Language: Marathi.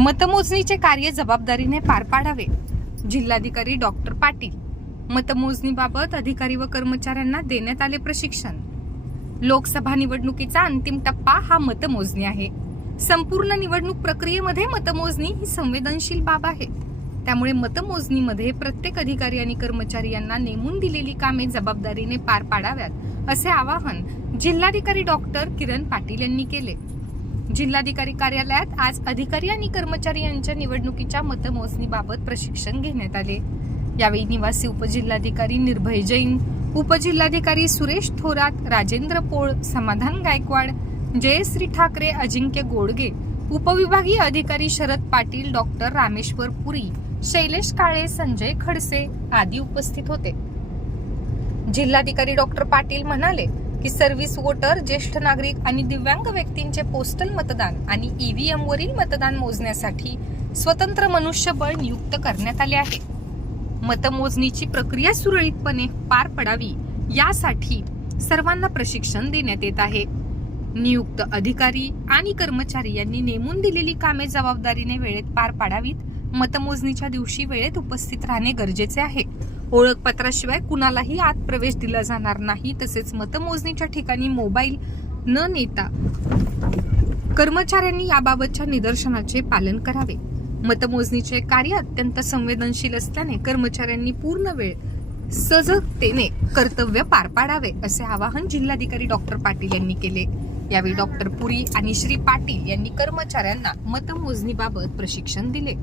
मतमोजणीचे कार्य जबाबदारीने पार पाडावे. जिल्हाधिकारी डॉक्टर पाटील मतमोजणीबाबत अधिकारी व कर्मचाऱ्यांना देण्यात आले प्रशिक्षण. लोकसभा निवडणुकीचा अंतिम टप्पा हा मतमोजणी आहे. संपूर्ण निवडणूक प्रक्रियेमध्ये मतमोजणी ही संवेदनशील बाब आहे. त्यामुळे मतमोजणीमध्ये प्रत्येक अधिकारी आणि कर्मचारी यांना नेमून दिलेली कामे जबाबदारीने पार पाडाव्यात असे आवाहन जिल्हाधिकारी डॉक्टर किरण पाटील यांनी केले. जिल्हाधिकारी कार्यालयात आज अधिकारी आणि कर्मचारी यांच्या निवडणुकीच्या मतमोजणीबाबत प्रशिक्षण घेण्यात आले. यावेळी निवासी उपजिल्हाधिकारी निर्भय जैन उपजिल्हाधिकारी सुरेश थोरात राजेंद्र पोळ समाधान गायकवाड जयश्री ठाकरे अजिंक्य गोडगे उपविभागीय अधिकारी शरद पाटील डॉक्टर रामेश्वर पुरी शैलेश काळे संजय खडसे आदी उपस्थित होते. जिल्हाधिकारी डॉक्टर पाटील म्हणाले की सर्व्हिस वोटर ज्येष्ठ नागरिक आणि दिव्यांग व्यक्तींचे पोस्टल मतदान आणि ईव्हीएम वरील मतदान मोजण्यासाठी स्वतंत्र मनुष्यबळ नियुक्त करण्यात आले आहे. मतमोजणीची प्रक्रिया सुरळीतपणे पार पडावी यासाठी सर्वांना प्रशिक्षण देण्यात येत आहे. नियुक्त अधिकारी आणि कर्मचारी यांनी नेमून दिलेली कामे जबाबदारीने वेळेत पार पाडावीत. मतमोजणीच्या दिवशी वेळेत उपस्थित राहणे गरजेचे आहे. ओळखपत्राशिवाय कुणालाही आत प्रवेश दिला जाणार नाही. तसेच मतमोजणीच्या ठिकाणी मोबाईल न नेता कर्मचाऱ्यांनी याबाबतच्या निदर्शनाचे पालन करावे. मतमोजणीचे कार्य अत्यंत संवेदनशील असल्याने कर्मचाऱ्यांनी पूर्ण वेळ सजगतेने कर्तव्य पार पाडावे असे आवाहन जिल्हाधिकारी डॉक्टर पाटील यांनी केले. यावेळी डॉक्टर पुरी आणि श्री पाटील यांनी कर्मचाऱ्यांना मतमोजणीबाबत प्रशिक्षण दिले.